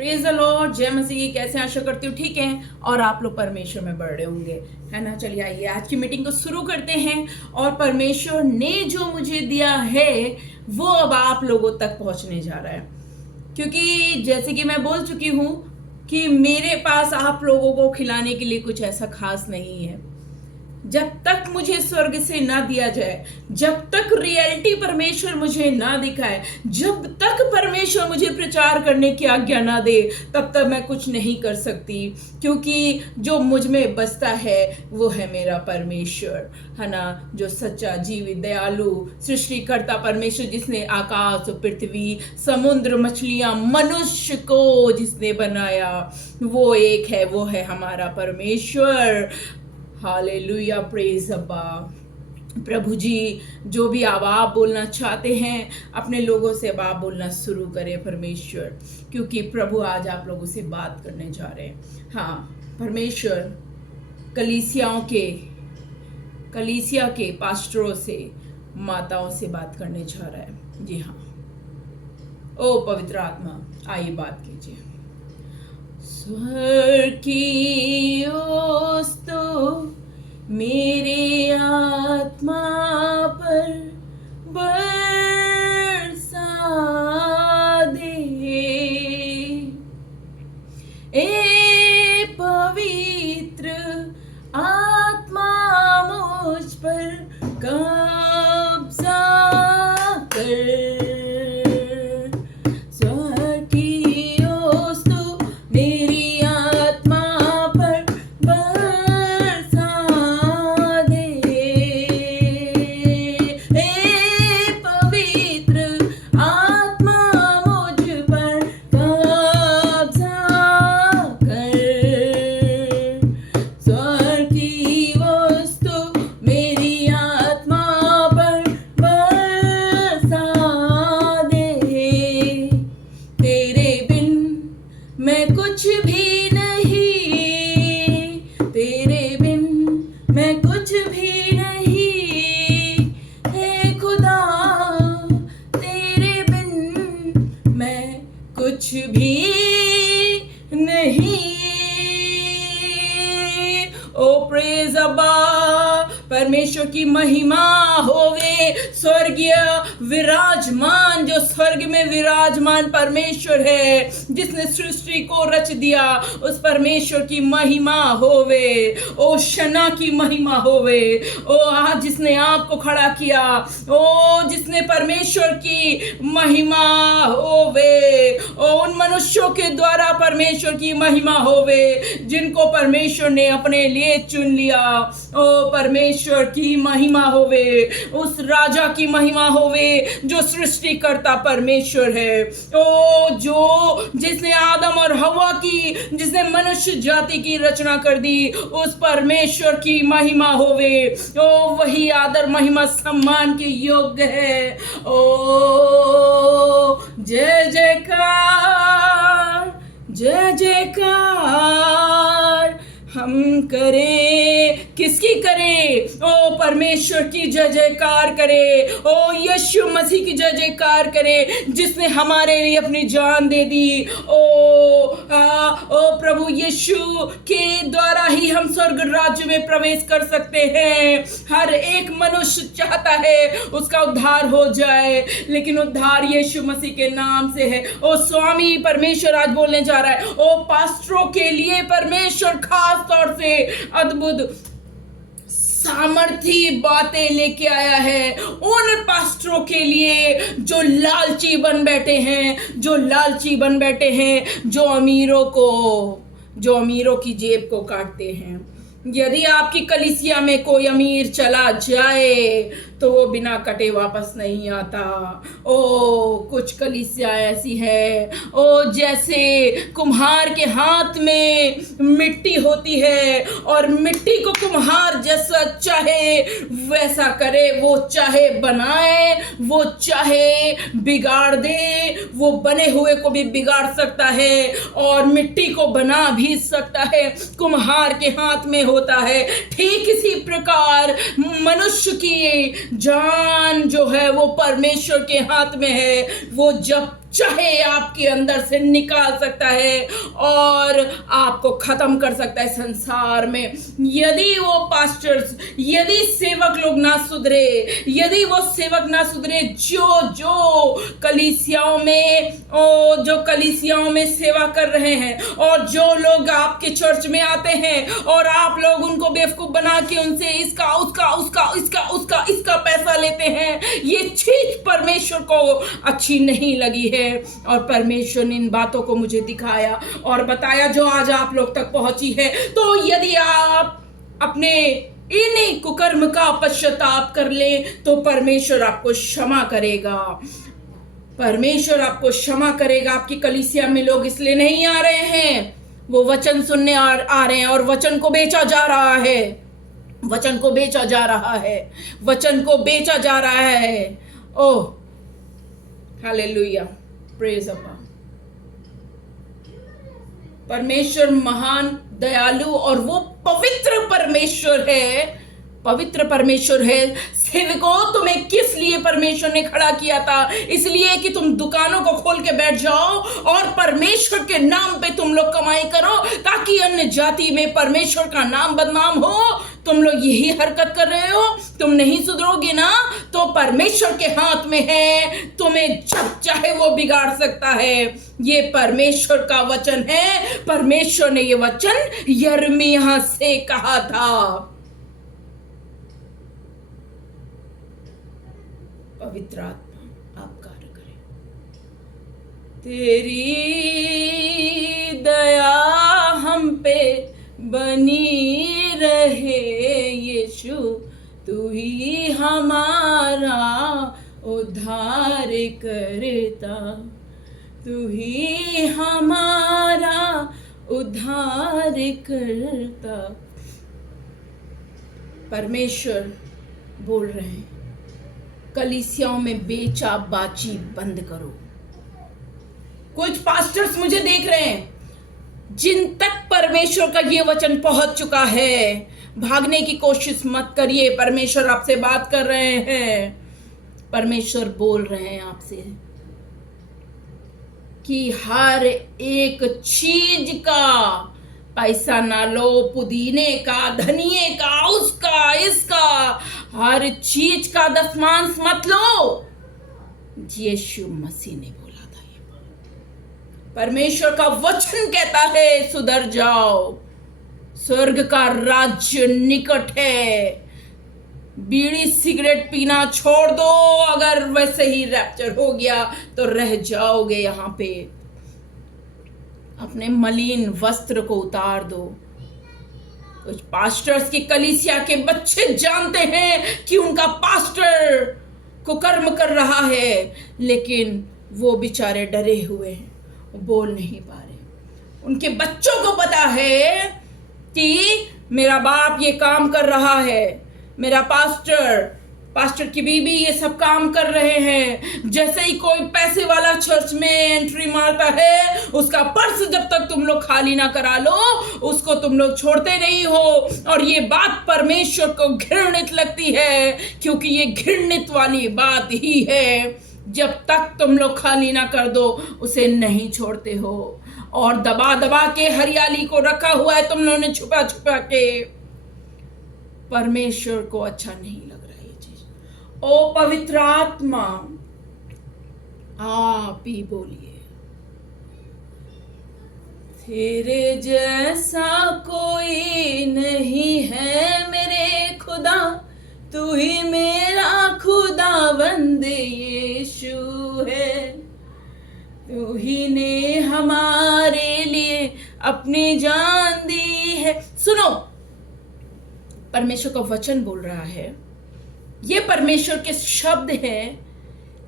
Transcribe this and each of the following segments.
Praise the Lord, जय मसीह। कैसे आशा करती हूँ ठीक है और आप लोग परमेश्वर में बढ़ रहे होंगे, है ना। चलिए आइए आज की मीटिंग को शुरू करते हैं। और परमेश्वर ने जो मुझे दिया है वो अब आप लोगों तक पहुंचने जा रहा है, क्योंकि जैसे कि मैं बोल चुकी हूँ कि मेरे पास आप लोगों को खिलाने के लिए कुछ ऐसा खास नहीं है। जब तक मुझे स्वर्ग से ना दिया जाए, जब तक रियलिटी परमेश्वर मुझे ना दिखाए, जब तक परमेश्वर मुझे प्रचार करने की आज्ञा ना दे, तब तक मैं कुछ नहीं कर सकती। क्योंकि जो मुझ में बसता है वो है मेरा परमेश्वर, है ना। जो सच्चा, जीवित, दयालु सृष्टिकर्ता परमेश्वर, जिसने आकाश, पृथ्वी, समुद्र, मछलियां, मनुष्य को जिसने बनाया, वो एक है, वो है हमारा परमेश्वर। हालेलुया, प्रेज अब्बा। प्रभु जी, जो भी अब आप बोलना चाहते हैं अपने लोगों से अब आप बोलना शुरू करें परमेश्वर, क्योंकि प्रभु आज आप लोगों से बात करने जा रहे हैं। हाँ परमेश्वर, कलीसिया के पास्टरों से, माताओं से बात करने जा रहा है। जी हाँ, ओ पवित्र आत्मा आइए बात कीजिए। स्वर्ग की ओस तो मेरे आत्मा पर बरसा दे, ए पवित्र आत्मा मुझ पर कब्जा कर। कुछ भी नहीं। ओ प्रेज अब्बा, परमेश्वर की महिमा होवे। स्वर्गीय विराजमान, जो स्वर्ग में विराजमान परमेश्वर है, जिसने सृष्टि को रच दिया, उस परमेश्वर की महिमा होवे। ओ शना की महिमा होवे। ओ आज जिसने आपको खड़ा किया, ओ जिसने परमेश्वर की महिमा होवे। ओ उन मनुष्यों के द्वारा परमेश्वर की महिमा होवे जिनको परमेश्वर ने अपने लिए चुन लिया। ओ परमेश्वर की महिमा होवे। उस राजा की महिमा होवे जो सृष्टिकर्ता परमेश्वर है। ओ जो जिसने आदम और हवा की, जिसने मनुष्य जाति की रचना कर दी, उस परमेश्वर की महिमा होवे। ओ वही आदर, महिमा, सम्मान के योग्य है। ओ जय जयकार, जय जयकार हम करें। किसकी करें? ओ परमेश्वर की जय जयकार करे। ओ यीशु मसीह की जय जयकार करे, जिसने हमारे लिए अपनी जान दे दी। ओ प्रभु यीशु के द्वारा ही हम स्वर्ग राज्य में प्रवेश कर सकते हैं। हर एक मनुष्य चाहता है उसका उद्धार हो जाए, लेकिन उद्धार यीशु मसीह के नाम से है। ओ स्वामी परमेश्वर आज बोलने जा रहा है। ओ पास्टरों के लिए परमेश्वर खास तौर से अद्भुत सामर्थी बातें लेके आया है। उन पास्टरों के लिए जो लालची बन बैठे हैं, जो अमीरों की जेब को काटते हैं। यदि आपकी कलीसिया में कोई अमीर चला जाए तो वो बिना कटे वापस नहीं आता। ओ कुछ कलीसिया ऐसी है, ओ जैसे कुम्हार के हाथ में मिट्टी होती है और मिट्टी को कुम्हार जैसा चाहे वैसा करे। वो चाहे बनाए, वो चाहे बिगाड़ दे, वो बने हुए को भी बिगाड़ सकता है और मिट्टी को बना भी सकता है। कुम्हार के हाथ में होता है। ठीक इसी प्रकार मनुष्य की जान जो है वो परमेश्वर के हाथ में है। वो जब चाहे आपके अंदर से निकाल सकता है और आपको खत्म कर सकता है संसार में। यदि वो पास्टर्स, यदि सेवक लोग ना सुधरे, यदि वो सेवक ना सुधरे जो कलीसियाओं में सेवा कर रहे हैं, और जो लोग आपके चर्च में आते हैं और आप लोग उनको बेवकूफ बना के उनसे इसका पैसा लेते हैं, ये चीज परमेश्वर को अच्छी नहीं लगी है। और परमेश्वर ने इन बातों को मुझे दिखाया और बताया जो आज आप लोग तक पहुंची है। तो यदि आप अपने इन्हीं कुकर्म का पश्चाताप कर ले तो परमेश्वर आपको क्षमा करेगा। परमेश्वर आपको क्षमा करेगा। आपकी कलीसिया में लोग इसलिए नहीं आ रहे हैं, वो वचन सुनने आ रहे हैं और वचन को बेचा जा रहा है, वचन को बेचा जा रहा है, वचन को बेचा जा रहा है। ओह हालेलुया, प्रेज अल्लाह। परमेश्वर महान, दयालु और वो पवित्र परमेश्वर है, पवित्र परमेश्वर है। सेवकों, तुम्हें किस लिए परमेश्वर ने खड़ा किया था? इसलिए कि तुम दुकानों को खोल के बैठ जाओ और परमेश्वर के नाम पे तुम लोग कमाई करो, ताकि अन्य जाति में परमेश्वर का नाम बदनाम हो। तुम लोग यही हरकत कर रहे हो। तुम नहीं सुधरोगे ना तो परमेश्वर के हाथ में है, तुम्हें जब चाहे वो बिगाड़ सकता है। ये परमेश्वर का वचन है। परमेश्वर ने ये वचन यिर्मयाह से कहा था। पवित्र आत्मा आप कार्य करें। तेरी दया हम पे बनी रहे यीशु, तू ही हमारा उद्धार करता, तू ही हमारा उद्धार करता। परमेश्वर बोल रहे हैं, कलीसियाओं में बेचा बाची बंद करो। कुछ पास्टर्स मुझे देख रहे हैं जिन तक परमेश्वर का ये वचन पहुंच चुका है। भागने की कोशिश मत करिए, परमेश्वर आपसे बात कर रहे हैं। परमेश्वर बोल रहे हैं आपसे कि हर एक चीज का पैसा ना लो, पुदीने का, धनिये का, उसका, इसका, हर चीज का दशमांश मत लो। यीशु मसीह ने बोला था ये। परमेश्वर का वचन कहता है सुधर जाओ, स्वर्ग का राज्य निकट है। बीड़ी सिगरेट पीना छोड़ दो। अगर वैसे ही रैप्चर हो गया तो रह जाओगे यहाँ पे। अपने मलिन वस्त्र को उतार दो। कुछ पास्टर्स की कलीसिया के बच्चे जानते हैं कि उनका पास्टर कुकर्म कर रहा है, लेकिन वो बेचारे डरे हुए हैं, वो बोल नहीं पा रहे। उनके बच्चों को पता है कि मेरा बाप ये काम कर रहा है, मेरा पास्टर की बीबी ये सब काम कर रहे हैं। जैसे ही कोई पैसे वाला चर्च में एंट्री मारता है, उसका पर्स जब तक तुम लोग खाली ना करा लो, उसको तुम लोग छोड़ते नहीं हो। और ये बात परमेश्वर को घृणित लगती है, क्योंकि ये घृणित वाली बात ही है। जब तक तुम लोग खाली ना कर दो, उसे नहीं छोड़ते हो। और दबा दबा के हरियाली को रखा हुआ है तुम लोगों ने, छुपा छुपा के। परमेश्वर को अच्छा नहीं लग रहा ये चीज। ओ पवित्र आत्मा, आप ही बोलिए। तेरे जैसा कोई नहीं है मेरे खुदा, तू ही मेरा खुदावंद यीशु है। तू ही ने हमारे लिए अपनी जान दी है। सुनो, परमेश्वर का वचन बोल रहा है, ये परमेश्वर के शब्द है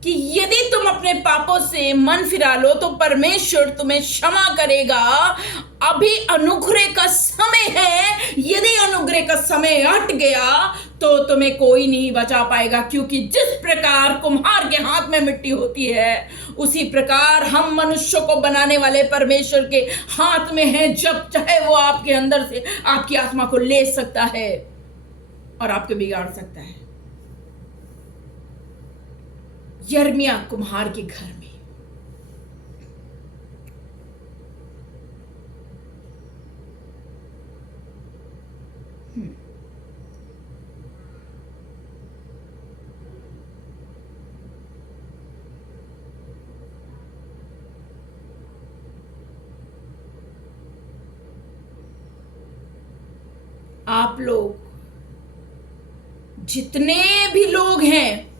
कि यदि तुम अपने पापों से मन फिरा लो तो परमेश्वर तुम्हें क्षमा करेगा। अभी अनुग्रह का समय है। यदि अनुग्रह का समय हट गया तो तुम्हें कोई नहीं बचा पाएगा, क्योंकि जिस प्रकार कुम्हार के हाथ में मिट्टी होती है, उसी प्रकार हम मनुष्यों को बनाने वाले परमेश्वर के हाथ में हैं। जब चाहे वो आपके अंदर से आपकी आत्मा को ले सकता है और आपको बिगाड़ सकता है। यिर्मयाह कुम्हार के घर में आप लोग जितने भी लोग हैं,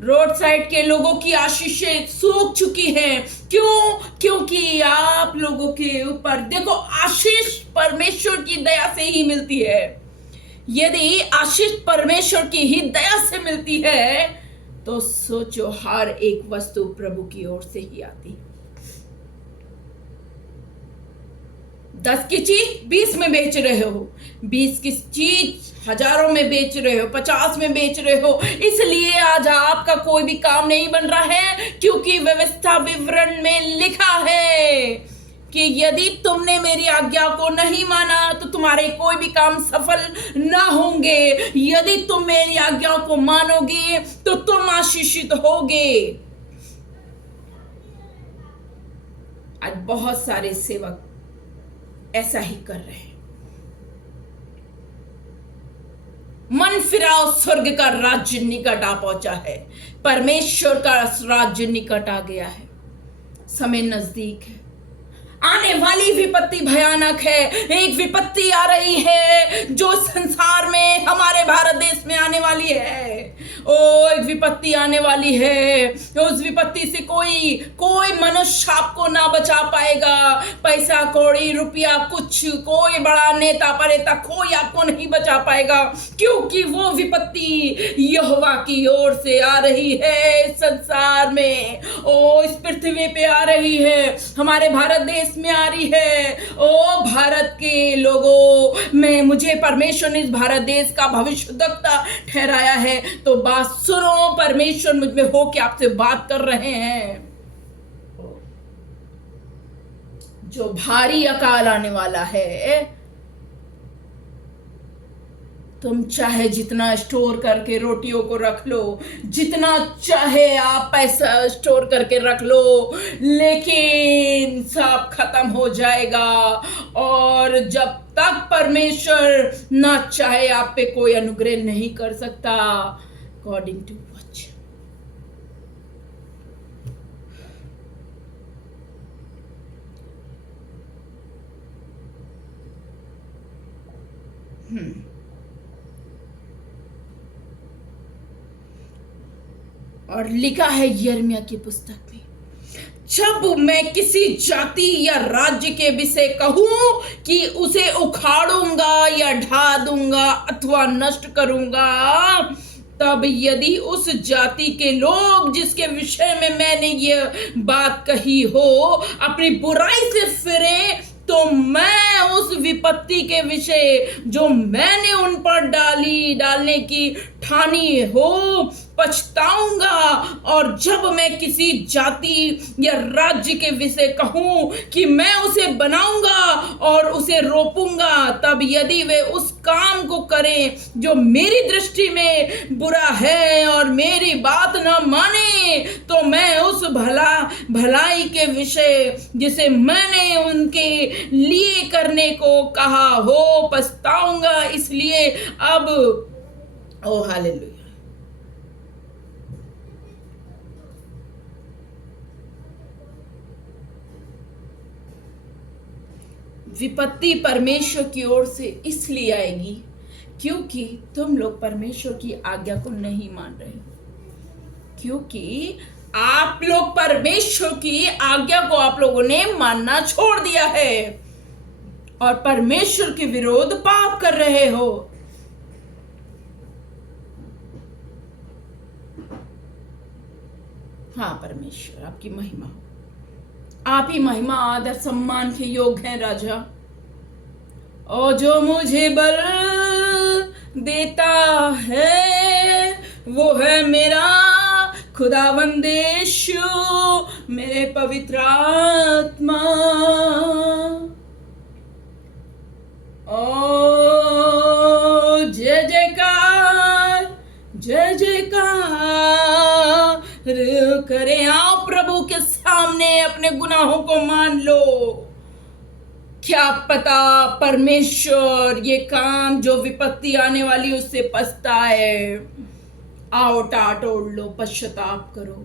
रोड साइड के लोगों की आशीषें सूख चुकी हैं। क्यों? क्योंकि आप लोगों के ऊपर देखो, आशीष परमेश्वर की दया से ही मिलती है। यदि आशीष परमेश्वर की ही दया से मिलती है तो सोचो, हर एक वस्तु प्रभु की ओर से ही आती है। 10 की चीज 20 में बेच रहे हो, 20 की चीज हजारों में बेच रहे हो, 50 में बेच रहे हो, इसलिए आज आपका कोई भी काम नहीं बन रहा है। क्योंकि व्यवस्था विवरण में लिखा है कि यदि तुमने मेरी आज्ञा को नहीं माना तो तुम्हारे कोई भी काम सफल ना होंगे। यदि तुम मेरी आज्ञा को मानोगे तो तुम आशीषित होगे। आज बहुत सारे सेवक ऐसा ही कर रहे हैं। मन फिराओ, स्वर्ग का राज्य निकट आ पहुंचा है, परमेश्वर का राज्य निकट आ गया है, समय नजदीक है। आने वाली विपत्ति भयानक है। एक विपत्ति आ रही है जो संसार में, हमारे भारत देश में आने वाली है। एक विपत्ति आने वाली है। उस विपत्ति से कोई मनुष्य आपको ना बचा पाएगा। पैसा कौड़ी रुपया कुछ, कोई बड़ा नेता परेता कोई आपको नहीं बचा पाएगा, क्योंकि वो विपत्ति यहोवा की ओर से आ रही है। संसार में इस पृथ्वी पे आ रही है, हमारे भारत देश में आ रही है। भारत के लोगों में मुझे परमेश्वर ने इस भारत देश का भविष्यद्वक्ता ठहराया है। तो बात सुनो, परमेश्वर मुझ में हो के आपसे बात कर रहे हैं। जो भारी अकाल आने वाला है, तुम चाहे जितना स्टोर करके रोटियों को रख लो, जितना चाहे आप पैसा स्टोर करके रख लो, लेकिन सब खत्म हो जाएगा। और जब तक परमेश्वर ना चाहे आप पे कोई अनुग्रह नहीं कर सकता। अकॉर्डिंग टू वचन, और लिखा है यिर्मयाह की पुस्तक में, जब मैं किसी जाति या राज्य के विषय कहूं कि उसे उखाड़ूंगा या ढा दूंगा अथवा नष्ट करूंगा, तब यदि उस जाति के लोग जिसके विषय में मैंने ये बात कही हो अपनी बुराई से फिरे, तो मैं उस विपत्ति के विषय जो मैंने उन पर डालने की ठानी हो पछताऊंगा। और जब मैं किसी जाति या राज्य के विषय कहूं कि मैं उसे बनाऊंगा और उसे रोपूंगा, तब यदि वे उस काम को करें जो मेरी दृष्टि में बुरा है और मेरी बात न माने, तो मैं उस भलाई के विषय जिसे मैंने उनके लिए करने को कहा हो पछताऊंगा। इसलिए अब हालेलुया, विपत्ति परमेश्वर की ओर से इसलिए आएगी क्योंकि तुम लोग परमेश्वर की आज्ञा को नहीं मान रहे हो। क्योंकि आप लोग परमेश्वर की आज्ञा को आप लोगों ने मानना छोड़ दिया है और परमेश्वर के विरोध पाप कर रहे हो। हाँ परमेश्वर, आपकी महिमा हो। आप ही महिमा आदर सम्मान के योग्य हैं राजा। और जो मुझे बल देता है वो है मेरा खुदावंद यीशु, मेरे पवित्र आत्मा। ओ जय जयकार, जय जयकार करें। आओ प्रभु के सामने अपने गुनाहों को मान लो। क्या पता परमेश्वर ये काम जो विपत्ति आने वाली उससे पछताए। आओ टाट ओढ़ लो, पश्चाताप करो।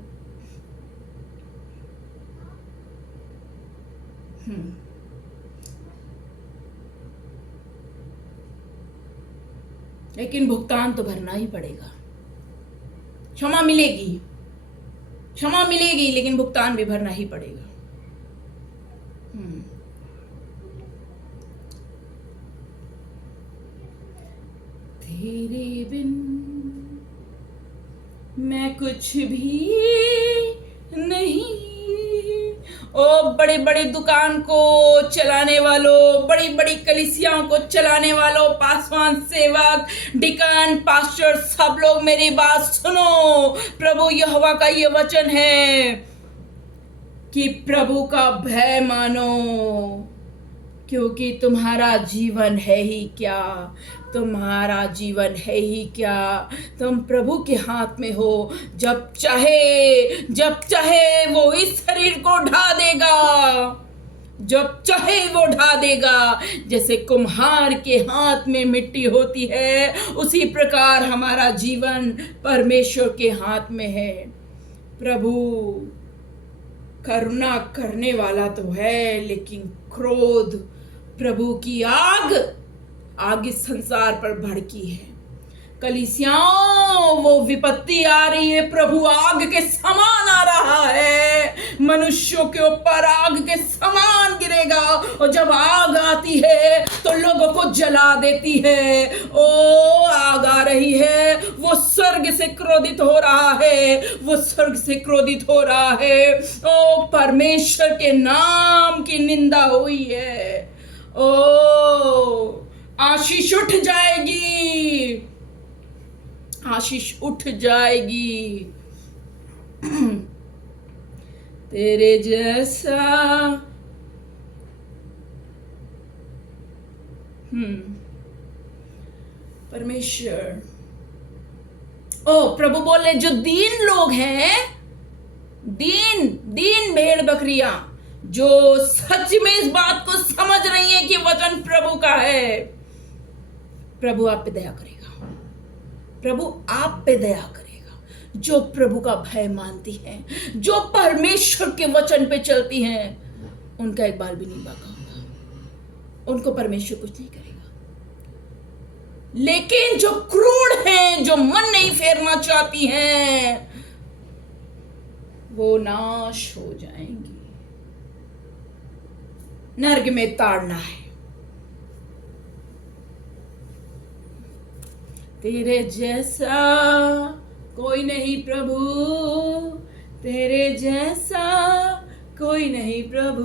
लेकिन भुगतान तो भरना ही पड़ेगा। क्षमा मिलेगी, क्षमा मिलेगी, लेकिन भुगतान भी भरना ही पड़ेगा। तेरे बिन मैं कुछ भी नहीं। ओ बड़े बड़े दुकान को चलाने वालों, बड़ी बड़ी कलीसियाओं को चलाने वालों, पासवान, सेवक, डिकन, पास्टर, सब लोग मेरी बात सुनो। प्रभु यहोवा का ये वचन है कि प्रभु का भय मानो, क्योंकि तुम्हारा जीवन है ही क्या, तुम्हारा जीवन है ही क्या। तुम प्रभु के हाथ में हो। जब चाहे वो इस शरीर को ढा देगा, जब चाहे वो ढा देगा। जैसे कुम्हार के हाथ में मिट्टी होती है, उसी प्रकार हमारा जीवन परमेश्वर के हाथ में है। प्रभु करुणा करने वाला तो है, लेकिन क्रोध, प्रभु की आग इस संसार पर भड़की है। कलीसियाओं, वो विपत्ति आ रही है, प्रभु आग के समान आ रहा है, मनुष्यों के ऊपर आग के समान गिरेगा। और जब आग आती है तो लोगों को जला देती है। ओ आग आ रही है, वो स्वर्ग से क्रोधित हो रहा है, वो स्वर्ग से क्रोधित हो रहा है। ओ परमेश्वर के नाम की निंदा हुई है। ओ आशीष उठ जाएगी, आशीष उठ जाएगी। तेरे जैसा परमेश्वर। ओ प्रभु बोले जो दीन लोग हैं, दीन भेड़ बकरियां, जो सच में इस बात को समझ रही हैं कि वचन प्रभु का है, प्रभु आप पे दया करेगा, प्रभु आप पे दया करेगा। जो प्रभु का भय मानती हैं, जो परमेश्वर के वचन पे चलती हैं, उनका एक बाल भी नहीं बाका होगा, उनको परमेश्वर कुछ नहीं करेगा। लेकिन जो क्रूर हैं, जो मन नहीं फेरना चाहती हैं, वो नाश हो जाएंगी। नरक में ताड़ना है। तेरे जैसा कोई नहीं प्रभु, तेरे जैसा कोई नहीं प्रभु।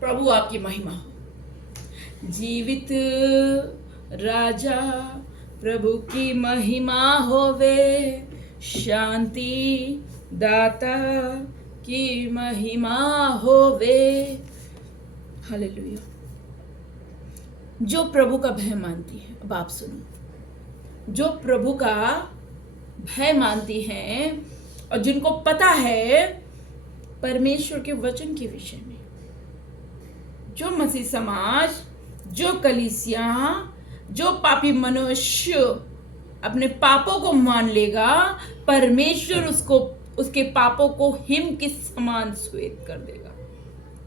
प्रभु आपकी महिमा हो। जीवित राजा प्रभु की महिमा होवे, शांति दाता की महिमा होवे। हालेलुया। जो प्रभु का भय मानती है, अब आप सुनो, जो प्रभु का भय मानती हैं और जिनको पता है परमेश्वर के वचन के विषय में, जो मसीह समाज, जो कलीसिया, जो पापी मनुष्य अपने पापों को मान लेगा, परमेश्वर उसको, उसके पापों को हिम के समान श्वेत कर देगा।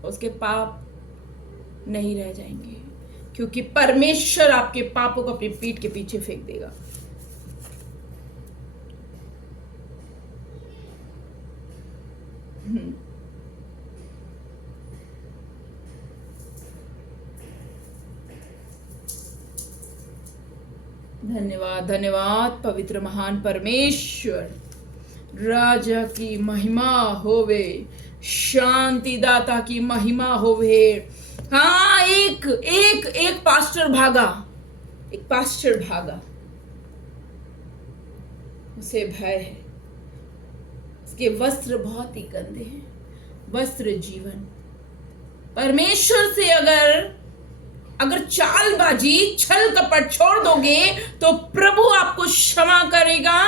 उसके पाप नहीं रह जाएंगे, क्योंकि परमेश्वर आपके पापों को अपनी पीठ के पीछे फेंक देगा। धन्यवाद, धन्यवाद पवित्र महान परमेश्वर। राजा की महिमा होवे, शांतिदाता की महिमा होवे। हाँ, एक पास्टर भागा, एक पास्टर भागा, उसे भय है, उसके वस्त्र बहुत ही गंदे हैं। वस्त्र जीवन, परमेश्वर से अगर अगर चालबाजी छल कपट छोड़ दोगे तो प्रभु आपको क्षमा करेगा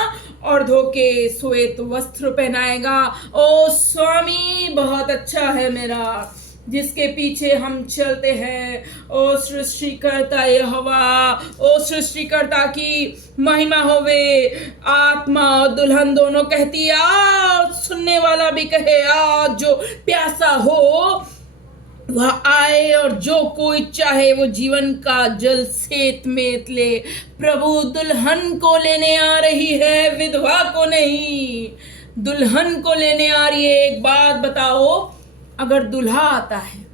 और धोके श्वेत वस्त्र पहनाएगा। ओ स्वामी बहुत अच्छा है मेरा जिसके पीछे हम चलते हैं। ओ सृष्टिकर्ता यहोवा, ओ सृष्टिकर्ता की महिमा होवे। आत्मा और दुल्हन दोनों कहती आ, सुनने वाला भी कहे आ। जो प्यासा हो वह आए और जो कोई चाहे वो जीवन का जल सेत में ले। प्रभु दुल्हन को लेने आ रही है, विधवा को नहीं, दुल्हन को लेने आ रही है। एक बात बताओ, अगर दूल्हा आता है,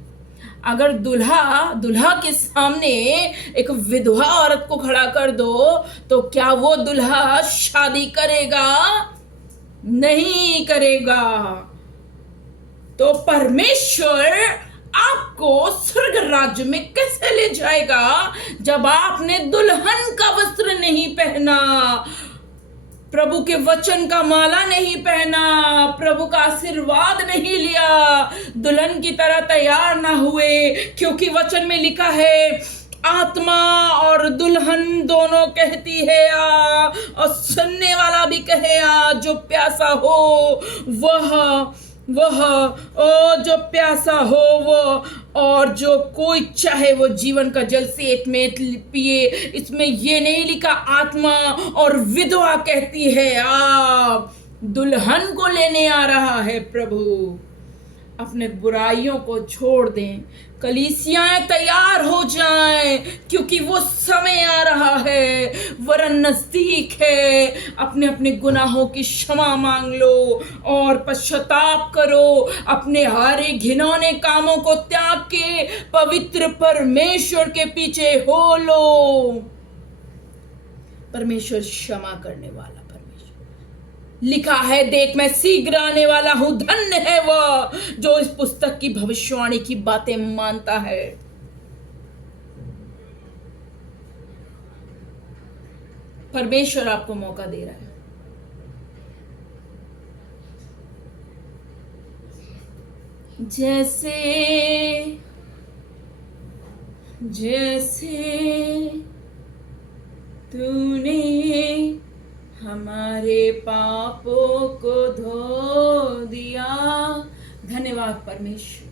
अगर दूल्हा के सामने एक विधवा औरत को खड़ा कर दो तो क्या वो दूल्हा शादी करेगा? नहीं करेगा। तो परमेश्वर आपको स्वर्ग राज्य में कैसे ले जाएगा जब आपने दुल्हन का वस्त्र नहीं पहना, प्रभु के वचन का माला नहीं पहना, प्रभु का आशीर्वाद नहीं लिया, दुल्हन की तरह तैयार ना हुए। क्योंकि वचन में लिखा है आत्मा और दुल्हन दोनों कहती है आ, और सुनने वाला भी कहे आ। जो प्यासा हो वह ओ जो प्यासा हो वो, और जो कोई चाहे वो जीवन का जल से एक में पिए। इसमें ये नहीं लिखा आत्मा और विधवा कहती है आ। दुल्हन को लेने आ रहा है प्रभु। अपने बुराइयों को छोड़ दें, कलीसियाएं तैयार हो जाएं, क्योंकि वो समय आ रहा है, वरन नजदीक है। अपने अपने गुनाहों की क्षमा मांग लो और पश्चाताप करो। अपने हारे घिनौने कामों को त्याग के पवित्र परमेश्वर के पीछे हो लो। परमेश्वर क्षमा करने वाला लिखा है, देख मैं शीघ्र आने वाला हूं, धन्य है वह जो इस पुस्तक की भविष्यवाणी की बातें मानता है। परमेश्वर आपको मौका दे रहा है। जैसे जैसे तूने हमारे पापों को धो दिया। धन्यवाद परमेश्वर,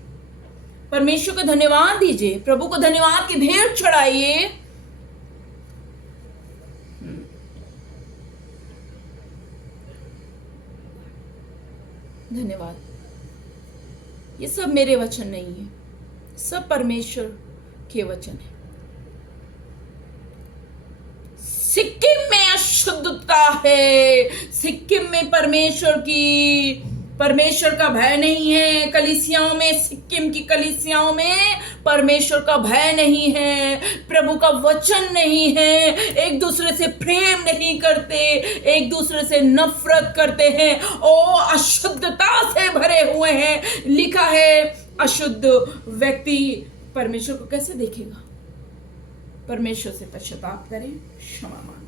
परमेश्वर को धन्यवाद दीजिए, प्रभु को धन्यवाद की भेंट चढ़ाइए। धन्यवाद। ये सब मेरे वचन नहीं है, सब परमेश्वर के वचन है। सिक्किम में अशुद्धता है, सिक्किम में परमेश्वर का भय नहीं है। कलीसियाओं में, सिक्किम की कलीसियाओं में परमेश्वर का भय नहीं है, प्रभु का वचन नहीं है। एक दूसरे से प्रेम नहीं करते, एक दूसरे से नफरत करते हैं, ओ अशुद्धता से भरे हुए हैं। लिखा है अशुद्ध व्यक्ति परमेश्वर को कैसे देखेगा? परमेश्वर से पश्चाताप करें, क्षमा मांगे।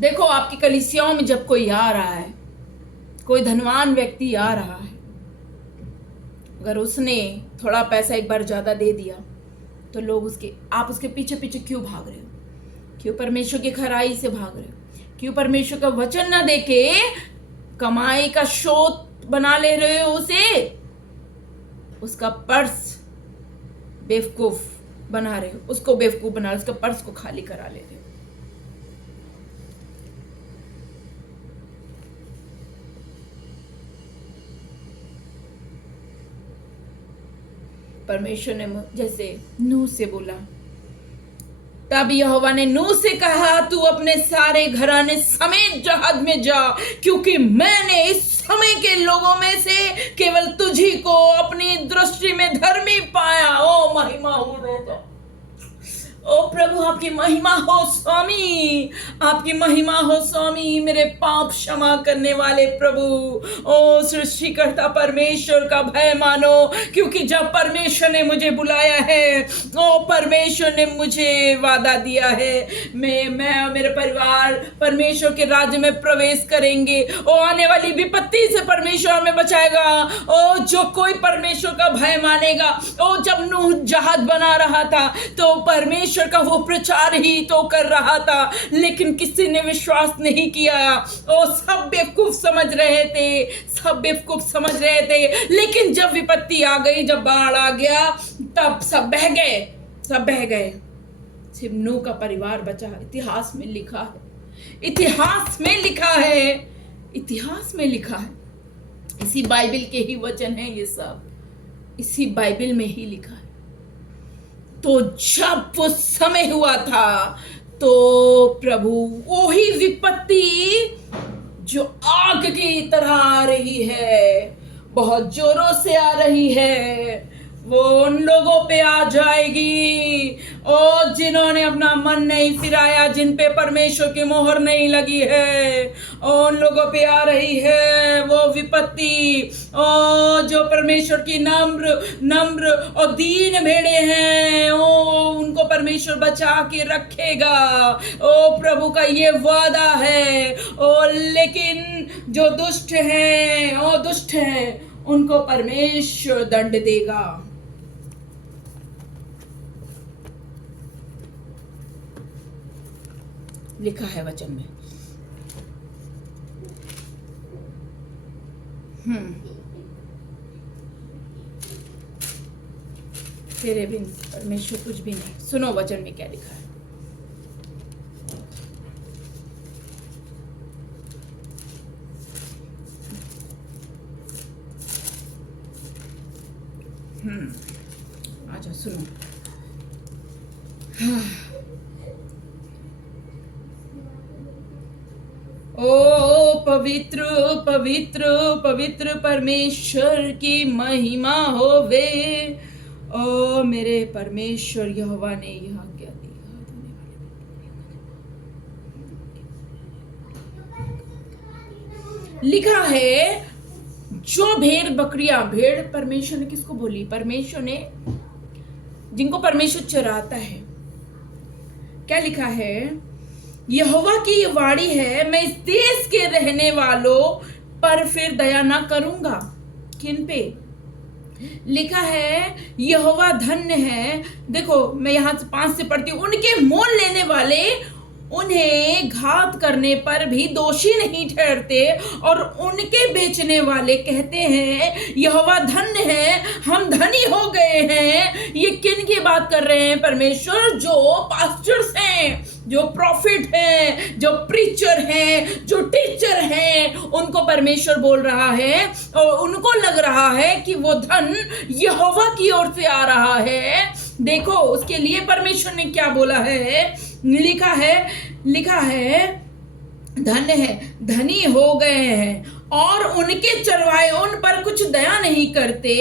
देखो आपकी कलीसियाओं में जब कोई आ रहा है, कोई धनवान व्यक्ति आ रहा है, अगर उसने थोड़ा पैसा एक बार ज्यादा दे दिया तो लोग आप उसके पीछे पीछे क्यों भाग रहे हो? क्यों परमेश्वर की खराई से भाग रहे हो? क्यों परमेश्वर का वचन ना देके कमाई का स्रोत बना ले रहे हो उसे? उसका पर्स बेवकूफ बना रहे हो, उसको बेवकूफ बना रहे हो, उसका पर्स को खाली करा ले रहे हो। परमेश्वर ने जैसे नूह से बोला, तब यहोवा ने नूह से कहा, तू अपने सारे घराने समेत जहाज में जा, क्योंकि मैंने इस समय के लोगों में से केवल तुझी को अपनी दृष्टि में धर्मी पाया। ओ महिमा हो रहेगा, ओ प्रभु आपकी महिमा हो स्वामी, आपकी महिमा हो स्वामी, मेरे पाप क्षमा करने वाले प्रभु। ओ सृष्टिकर्ता परमेश्वर का भय मानो, क्योंकि जब परमेश्वर ने मुझे बुलाया है, ओ परमेश्वर ने मुझे वादा दिया है, मैं और मेरे परिवार परमेश्वर के राज्य में प्रवेश करेंगे। ओ आने वाली विपत्ति से परमेश्वर हमें बचाएगा। ओ जो कोई परमेश्वर का भय मानेगा, ओ जब नूह जहाज बना रहा था तो परमेश्वर का वो प्रचार ही तो कर रहा था, लेकिन किसी ने विश्वास नहीं किया। ओ सब बेवकूफ समझ रहे थे, सब बेवकूफ समझ रहे थे, लेकिन जब विपत्ति आ गई, जब बाढ़ आ गया, तब सब बह गए, सब बह गए। सिर्फ नूह का परिवार बचा। इतिहास में लिखा है, इतिहास में लिखा है, इतिहास में लिखा है। इसी बाइबल के ही वचन है ये सब, इसी बाइबल में ही लिखा है। तो जब वो समय हुआ था तो प्रभु वही विपत्ति जो आग की तरह आ रही है, बहुत जोरों से आ रही है, वो उन लोगों पे आ जाएगी और जिन्होंने अपना मन नहीं फिराया, जिन पे परमेश्वर की मोहर नहीं लगी है, और उन लोगों पे आ रही है वो विपत्ति। और जो परमेश्वर की नम्र और दीन भेड़े हैं, ओ उनको परमेश्वर बचा के रखेगा। ओ प्रभु का ये वादा है। ओ लेकिन जो दुष्ट हैं, ओ दुष्ट हैं, उनको परमेश्वर दंड देगा। लिखा है वचन में। तेरे बिन परमेश्वर कुछ भी नहीं। सुनो वचन में क्या लिखा है। आजा सुनो। ओ पवित्र पवित्र पवित्र परमेश्वर की महिमा होवे। ओ मेरे परमेश्वर यहोवा ने यह क्या दिया। लिखा है जो भेड़ बकरियां, भेड़ परमेश्वर ने किसको बोली? परमेश्वर ने जिनको परमेश्वर चराता है। क्या लिखा है? यहोवा की ये वाणी है, मैं इस देश के रहने वालों पर फिर दया ना करूंगा। किन पे? लिखा है यहोवा धन्य है। देखो मैं यहां से 5 से पढ़ती हूं। उनके मोल लेने वाले उन्हें घात करने पर भी दोषी नहीं ठहरते, और उनके बेचने वाले कहते हैं यहोवा धन्य है, हम धनी हो गए हैं। ये किन की बात कर रहे हैं? परमेश्वर। जो पास्टर्स हैं, जो प्रॉफिट हैं, जो प्रीचर हैं, जो टीचर हैं, उनको परमेश्वर बोल रहा है, और उनको लग रहा है कि वो धन यहोवा की ओर से आ रहा है। देखो उसके लिए परमेश्वर ने क्या बोला है। लिखा है धन्य है, धनी हो गए हैं, और उनके चरवाहे उन पर कुछ दया नहीं करते।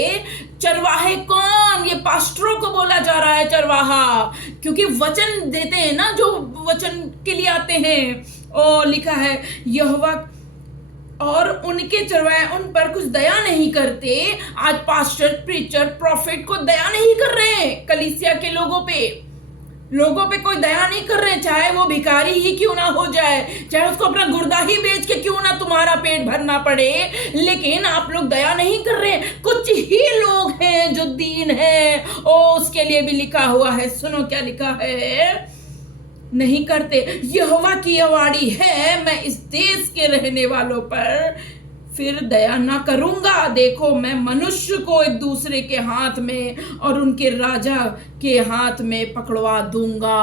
चरवाहे कौन? ये पास्टरों को बोला जा रहा है चरवाहा, क्योंकि वचन देते हैं ना, जो वचन के लिए आते हैं। और लिखा है यहोवा, और उनके चरवाहे उन पर कुछ दया नहीं करते। आज पास्टर, प्रीचर, प्रॉफिट को दया नहीं कर रहे हैं। कलीसिया के लोगों पे कोई दया नहीं कर रहे, चाहे वो भिखारी ही क्यों ना हो जाए, चाहे उसको अपना गुर्दा ही बेच के क्यों ना तुम्हारा पेट भरना पड़े, लेकिन आप लोग दया नहीं कर रहे। कुछ ही लोग हैं जो दीन हैं, और उसके लिए भी लिखा हुआ है। सुनो क्या लिखा है। नहीं करते। यहोवा की यह वाणी है, मैं इस देश के रहने वालों पर फिर दया ना करूंगा। देखो मैं मनुष्य को एक दूसरे के हाथ में और उनके राजा के हाथ में पकड़वा दूंगा।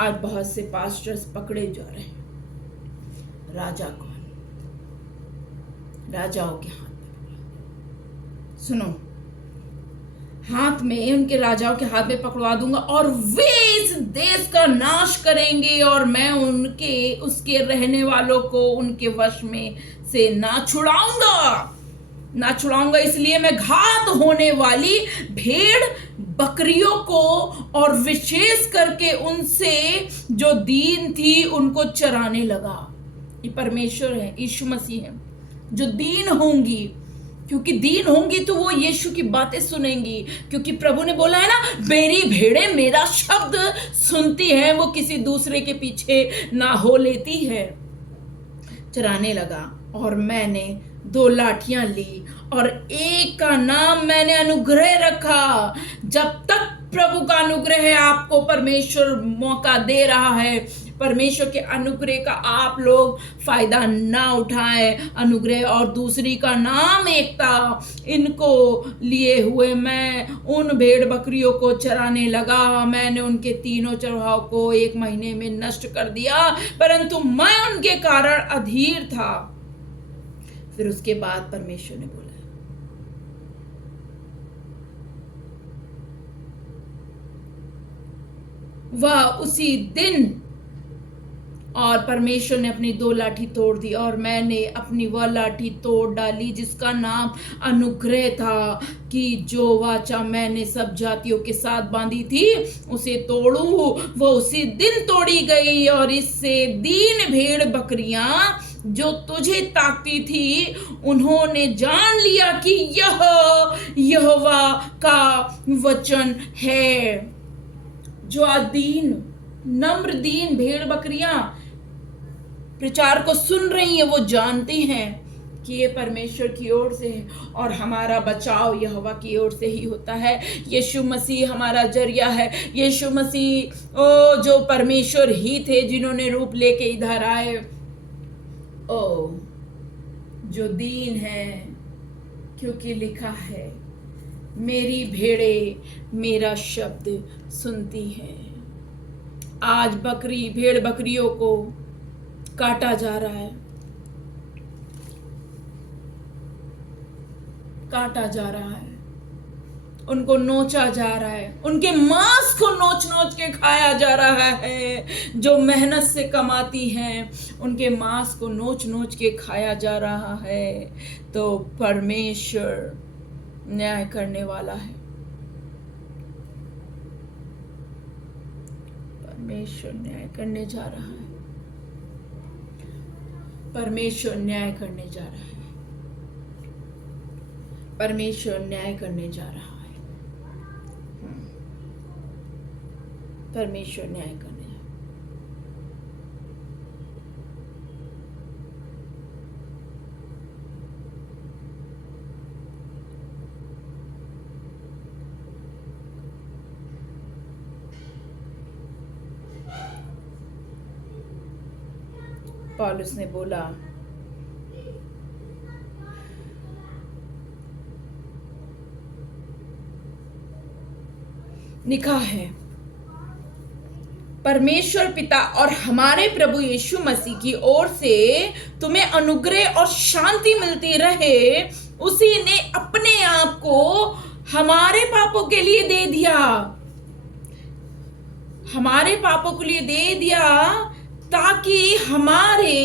आज बहुत से पास्टर्स पकड़े जा रहे हैं। राजा कौन? राजाओं के हाथ में। सुनो, हाथ में, उनके राजाओं के हाथ में पकड़वा दूंगा, और वे इस देश का नाश करेंगे, और मैं उसके रहने वालों को उनके वश में से ना छुड़ाऊंगा। ना छुड़ाऊंगा, इसलिए मैं घात होने वाली भेड़ बकरियों को और विशेष करके उनसे जो दीन थी उनको चराने लगा। ये परमेश्वर है, यीशु मसीह है जो दीन होंगी, क्योंकि दीन होंगी तो वो यीशु की बातें सुनेंगी, क्योंकि प्रभु ने बोला है ना, मेरी भेड़ें मेरा शब्द सुनती हैं, वो किसी दूसरे के पीछे ना हो लेती है। चराने लगा और मैंने 2 लाठियां ली और एक का नाम मैंने अनुग्रह रखा। जब तक प्रभु का अनुग्रह है, आपको परमेश्वर मौका दे रहा है, परमेश्वर के अनुग्रह का आप लोग फायदा ना उठाएं। अनुग्रह और दूसरी का नाम एकता, इनको लिए हुए मैं उन भेड़ बकरियों को चराने लगा। मैंने उनके 3 चरवाहों को 1 महीने में नष्ट कर दिया, परंतु मैं उनके कारण अधीर था। फिर उसके बाद परमेश्वर ने बोला, वह उसी दिन, और परमेश्वर ने अपनी 2 लाठी तोड़ दी और मैंने अपनी वह लाठी तोड़ डाली जिसका नाम अनुग्रह था, कि जो वाचा मैंने सब जातियों के साथ बांधी थी उसे तोड़ूं, वो उसी दिन तोड़ी गई। और इससे दीन भेड़ बकरियां जो तुझे ताकती थी, उन्होंने जान लिया कि यह यहोवा का वचन है। जो दीन नम्र दीन भेड़ बकरियां प्रचार को सुन रही हैं, वो जानती हैं कि ये परमेश्वर की ओर से है और हमारा बचाव यहोवा की ओर से ही होता है। यीशु मसीह हमारा जरिया है। यीशु मसीह जो परमेश्वर ही थे जिन्होंने रूप लेके इधर आए, जो दीन है, क्योंकि लिखा है, मेरी भेड़े मेरा शब्द सुनती है। आज भेड़ बकरियों को काटा जा रहा है, काटा जा रहा है, उनको नोचा जा रहा है, उनके मांस को नोच नोच के खाया जा रहा है। जो मेहनत से कमाती हैं उनके मांस को नोच नोच के खाया जा रहा है। तो परमेश्वर न्याय करने वाला है। परमेश्वर न्याय करने जा रहा है। परमेश्वर न्याय करने जा रहा है। परमेश्वर न्याय करने जा रहा है। परमेश्वर न्याय करने जा रहा है। पौलुस ने बोला, लिखा है, परमेश्वर पिता और हमारे प्रभु यीशु मसीह की ओर से तुम्हें अनुग्रह और शांति मिलती रहे। उसी ने अपने आप को हमारे पापों के लिए दे दिया, हमारे पापों के लिए दे दिया, ताकि हमारे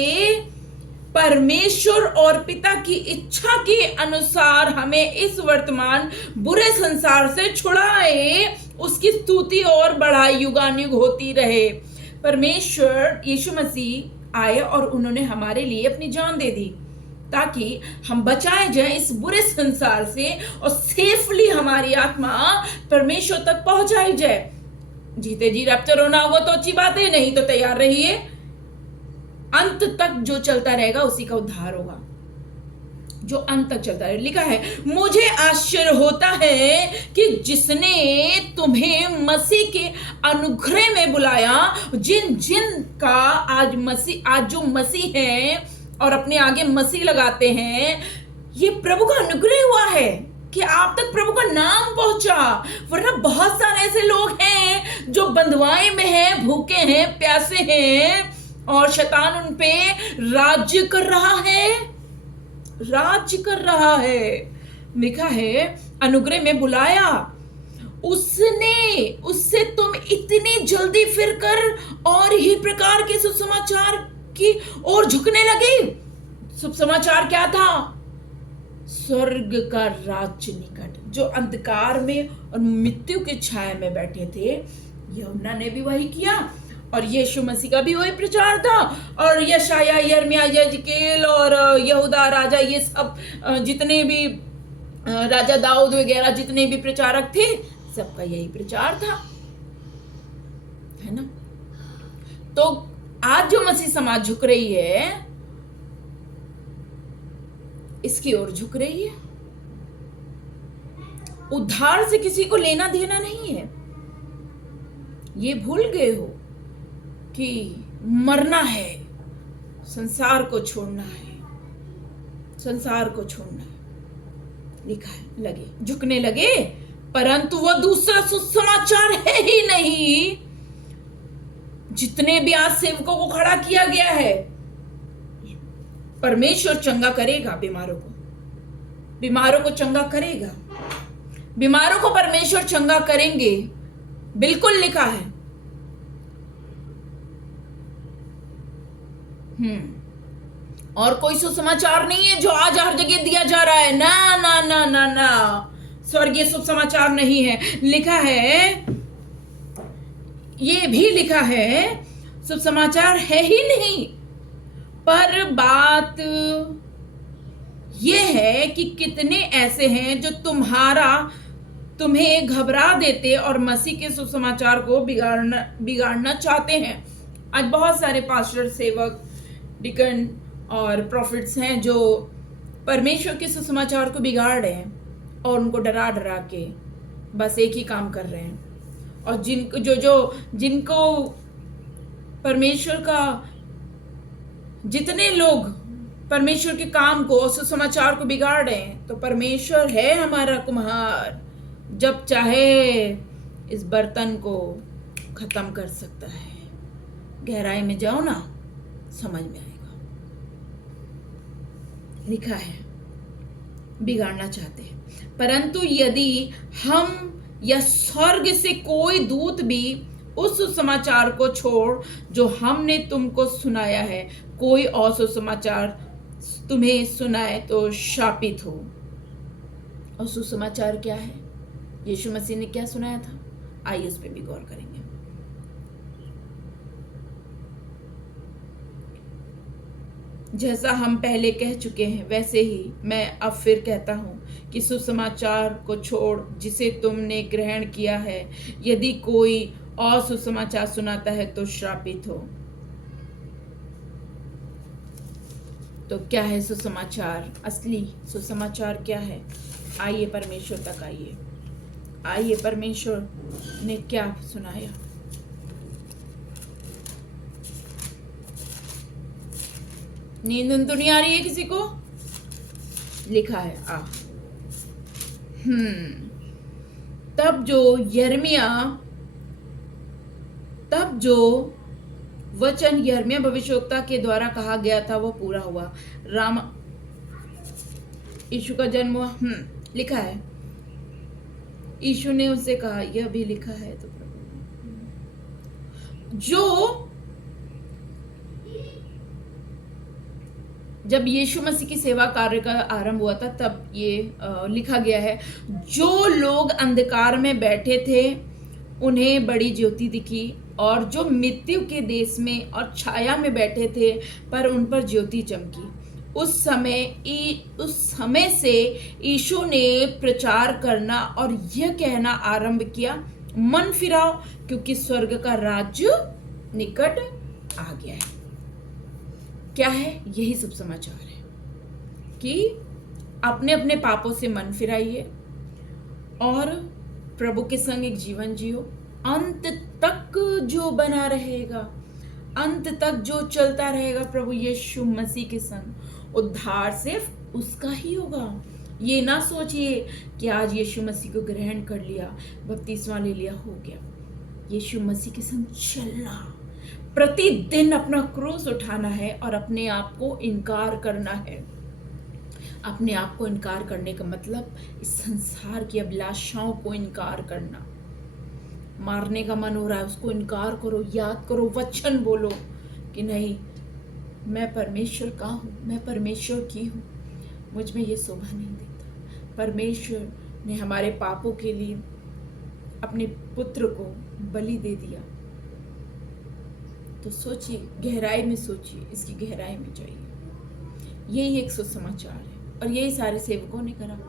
परमेश्वर और पिता की इच्छा के अनुसार हमें इस वर्तमान बुरे संसार से छुड़ाए। उसकी स्तुति और बढ़ाई युगानुयुग होती रहे। परमेश्वर यीशु मसीह आए और उन्होंने हमारे लिए अपनी जान दे दी ताकि हम बचाए जाएं इस बुरे संसार से और सेफली हमारी आत्मा परमेश्वर तक पहुंचाई जाए। जीते जी रैप्चर होना होगा तो अच्छी बात है, नहीं तो तैयार रहिए। अंत तक जो चलता रहेगा उसी का उद्धार होगा, जो अंत तक चलता रहे। लिखा है, मुझे आश्चर्य होता है कि जिसने तुम्हें मसीह के अनुग्रह में बुलाया, जिन जिन का आज जो मसीह है और अपने आगे मसीह लगाते हैं, ये प्रभु का अनुग्रह हुआ है कि आप तक प्रभु का नाम पहुंचा। वरना बहुत सारे ऐसे लोग हैं जो बंधुआई में हैं, भूखे हैं, प्यासे हैं और शैतान उन पे राज्य कर रहा है, राज्य कर रहा है। लिखा है, अनुग्रह में बुलाया, उससे तुम इतनी जल्दी फिरकर और ही प्रकार के सुसमाचार की ओर झुकने लगे। सुसमाचार क्या था? स्वर्ग का राज्य निकट। जो अंधकार में और मृत्यु की छाया में बैठे थे, यूहन्ना ने भी वही किया और यीशु मसीह का भी वही प्रचार था। और यशाया, यिर्मयाह, यजकेल और यहूदा राजा, ये सब जितने भी राजा दाऊद वगैरह जितने भी प्रचारक थे, सबका यही प्रचार था, है ना। तो आज जो मसीह समाज झुक रही है, इसकी ओर झुक रही है। उद्धार से किसी को लेना देना नहीं है। ये भूल गए हो कि मरना है, संसार को छोड़ना है, संसार को छोड़ना है। लिखा है, लगे झुकने लगे, परंतु वो दूसरा सुसमाचार है ही नहीं। जितने भी आज सेवकों को खड़ा किया गया है, परमेश्वर चंगा करेगा बीमारों को, बीमारों को चंगा करेगा, बीमारों को परमेश्वर चंगा करेंगे, बिल्कुल लिखा है। और कोई सुसमाचार नहीं है जो आज हर जगह दिया जा रहा है। ना ना ना ना ना, स्वर्गीय सुसमाचार नहीं है। लिखा है, ये भी लिखा है, सुसमाचार है ही नहीं। पर बात यह है कि कितने ऐसे हैं जो तुम्हें घबरा देते और मसीह के सुसमाचार को बिगाड़ना चाहते हैं। आज बहुत सारे पास्टर, सेवक, डिकन और प्रॉफिट्स हैं जो परमेश्वर के सुसमाचार को बिगाड़ रहे हैं और उनको डरा डरा के बस एक ही काम कर रहे हैं। और जिनको परमेश्वर का, जितने लोग परमेश्वर के काम को और सुसमाचार को बिगाड़ रहे हैं, तो परमेश्वर है हमारा कुम्हार, जब चाहे इस बर्तन को खत्म कर सकता है। गहराई में जाओ ना, समझ में आएगा। लिखा है, बिगाड़ना चाहते हैं। परंतु यदि हम या स्वर्ग से कोई दूत भी उस सुसमाचार को छोड़ जो हमने तुमको सुनाया है, कोई और सुसमाचार तुम्हें सुनाए, तो शापित हो। और सुसमाचार क्या है? यीशु मसीह ने क्या सुनाया था? आइए उस पर भी गौर करेंगे। जैसा हम पहले कह चुके हैं, वैसे ही मैं अब फिर कहता हूं कि सुसमाचार को छोड़ जिसे तुमने ग्रहण किया है, यदि कोई और सुसमाचार सुनाता है तो श्रापित हो। तो क्या है सुसमाचार? असली सुसमाचार क्या है? आइए परमेश्वर तक आइए। आइए, परमेश्वर ने क्या सुनाया। नींद तो नहीं आ रही है किसी को? लिखा है तब जो वचन यिर्मयाह भविष्यवक्ता के द्वारा कहा गया था वो पूरा हुआ। यीशु का जन्म हुआ। लिखा है, यीशु ने उससे कहा, यह भी लिखा है। तो जो जब यीशु मसीह की सेवा कार्य का आरंभ हुआ था, तब ये लिखा गया है, जो लोग अंधकार में बैठे थे उन्हें बड़ी ज्योति दिखी, और जो मृत्यु के देश में और छाया में बैठे थे पर उन पर ज्योति चमकी। उस समय से यीशु ने प्रचार करना और यह कहना आरंभ किया, मन फिराओ क्योंकि स्वर्ग का राज्य निकट आ गया है। क्या है? यही शुभ समाचार है कि अपने अपने पापों से मन फिराइए और प्रभु के संग एक जीवन जियो, अंत तक जो बना रहेगा, अंत तक जो चलता रहेगा प्रभु यीशु मसीह के संग। उद्धार सिर्फ उसका ही होगा। ये ना सोचिए कि आज यीशु मसीह को ग्रहण कर लिया, बपतिस्मा ले लिया, हो गया। यीशु मसीह के संग चलना, प्रतिदिन अपना क्रूस उठाना है और अपने आप को इनकार करना है। अपने आप को इनकार करने का मतलब इस संसार की अभिलाषाओं को इनकार करना। मारने का मन हो रहा है, उसको इनकार करो, याद करो, वचन बोलो कि नहीं, मैं परमेश्वर का हूँ, मैं परमेश्वर की हूँ, मुझ में ये शोभा नहीं देता। परमेश्वर ने हमारे पापों के लिए अपने पुत्र को बलि दे दिया। तो सोचिए, गहराई में सोचिए, इसकी गहराई में जाइए। यही एक सुसमाचार है और यही सारे सेवकों ने करा।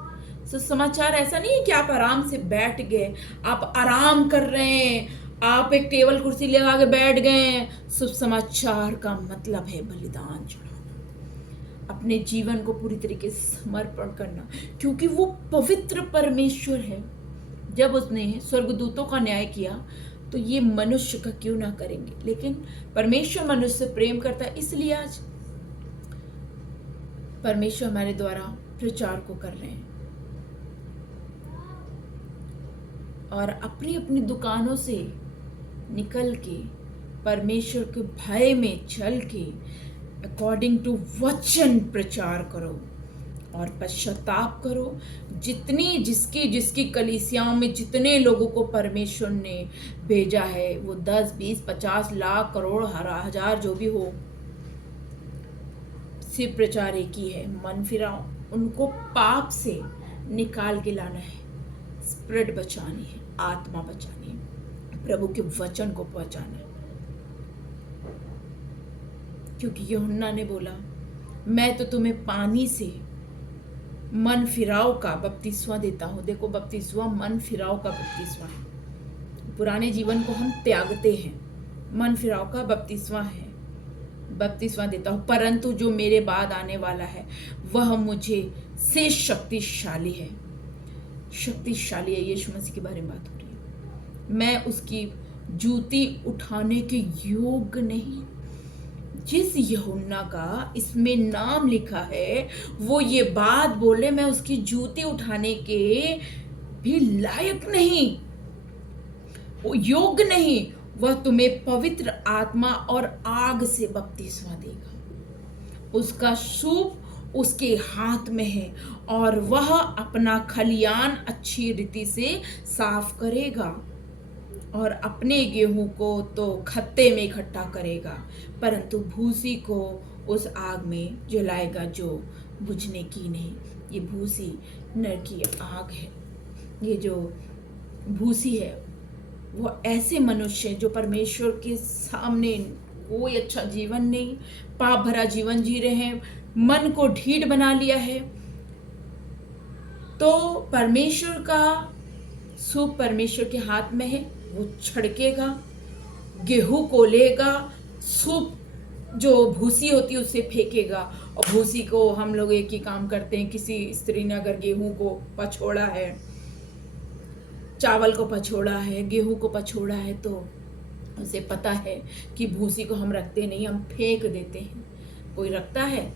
सुसमाचार ऐसा नहीं है कि आप आराम से बैठ गए, आप आराम कर रहे हैं, आप एक टेबल कुर्सी लगा के बैठ गए। सुसमाचार का मतलब है बलिदान चढ़ाना, अपने जीवन को पूरी तरीके से समर्पण करना, क्योंकि वो पवित्र परमेश्वर है। जब उसने स्वर्गदूतों का न्याय किया तो ये मनुष्य का क्यों ना करेंगे। लेकिन परमेश्वर मनुष्य से प्रेम करता है, इसलिए आज परमेश्वर हमारे द्वारा प्रचार को कर रहे हैं। और अपनी अपनी दुकानों से निकल के परमेश्वर के भय में चल के अकॉर्डिंग टू वचन प्रचार करो और पश्चाताप करो। जिसकी कलीसियाओं में जितने लोगों को परमेश्वर ने भेजा है, वो 10, 20, 50 लाख, करोड़, हजार जो भी हो, सिर्फ प्रचार एक ही है, मन फिराओ। उनको पाप से निकाल के लाना है, स्पिरिट बचानी है, आत्मा बचानी है, प्रभु के वचन को पहुंचाना है। क्योंकि यूहन्ना ने बोला, मैं तो तुम्हें पानी से मन फिराव का बपतिस्मा देता हूं। देखो, बपतिस्मा मन फिराव का बपतिस्मा है। पुराने जीवन को हम त्यागते हैं, मन फिराव का बपतिस्मा है। बपतिस्मा देता हूं, परंतु जो मेरे बाद आने वाला है वह मुझे से शक्तिशाली है। शक्तिशाली है, यीशु मसीह के बारे में बात हो रही है। मैं उसकी जूती उठाने के योग्य नहीं। जिस यूहन्ना का इसमें नाम लिखा है वो ये बात बोले, मैं उसकी जूती उठाने के भी लायक नहीं, वो योग्य नहीं। वह तुम्हें पवित्र आत्मा और आग से बपतिस्मा देगा। उसका सूप उसके हाथ में है और वह अपना खलियान अच्छी रीति से साफ करेगा और अपने गेहूं को तो खत्ते में इकट्ठा करेगा, परंतु भूसी को उस आग में जलाएगा जो बुझने की नहीं। ये भूसी नर की आग है। ये जो भूसी है वो ऐसे मनुष्य जो परमेश्वर के सामने कोई अच्छा जीवन नहीं, पाप भरा जीवन जी रहे हैं, मन को ढीठ बना लिया है। तो परमेश्वर का सूप परमेश्वर के हाथ में है, वो छड़केगा, गेहूं को लेगा, सूप जो भूसी होती है उससे फेंकेगा। और भूसी को हम लोग एक ही काम करते हैं, किसी स्त्री ने अगर गेहूं को पछोड़ा है, चावल को पछोड़ा है, गेहूं को पछोड़ा है, तो उसे पता है कि भूसी को हम रखते नहीं, हम फेंक देते हैं। कोई रखता है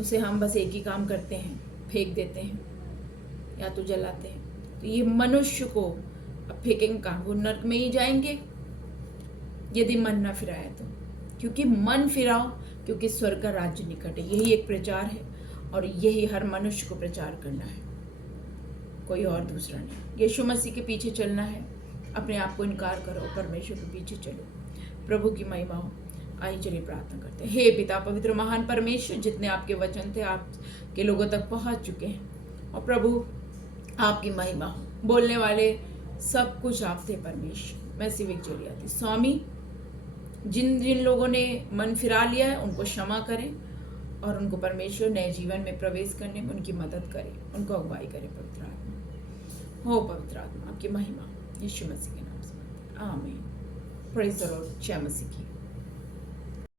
उसे हम बस एक ही काम करते हैं, फेंक देते हैं या तो जलाते हैं। तो ये मनुष्य को अब फेंकेंगे कहाँ? वो नरक में ही जाएंगे यदि मन ना फिराया तो। क्योंकि मन फिराओ, क्योंकि स्वर्ग का राज्य निकट है। यही एक प्रचार है और यही हर मनुष्य को प्रचार करना है, कोई और दूसरा नहीं। यीशु मसीह के पीछे चलना है, अपने आप को इनकार करो, परमेश्वर के पीछे चलो, प्रभु की महिमा हो। आइए चलिए प्रार्थना करते हैं। हे पिता पवित्र महान परमेश्वर, जितने आपके वचन थे आपके लोगों तक पहुंच चुके हैं, और प्रभु आपकी महिमा हो। बोलने वाले सब कुछ आप थे परमेश्वर। मैं सिविक चलिया थी स्वामी, जिन जिन लोगों ने मन फिरा लिया है उनको क्षमा करें और उनको परमेश्वर नए जीवन में प्रवेश करने में उनकी मदद करें, उनको अगुवाई करें। पवित्र आत्मा हो, पवित्र आत्मा आपकी महिमा यीशु मसीह के नाम से, आमीन। Praise the Lord. जय मसीह की।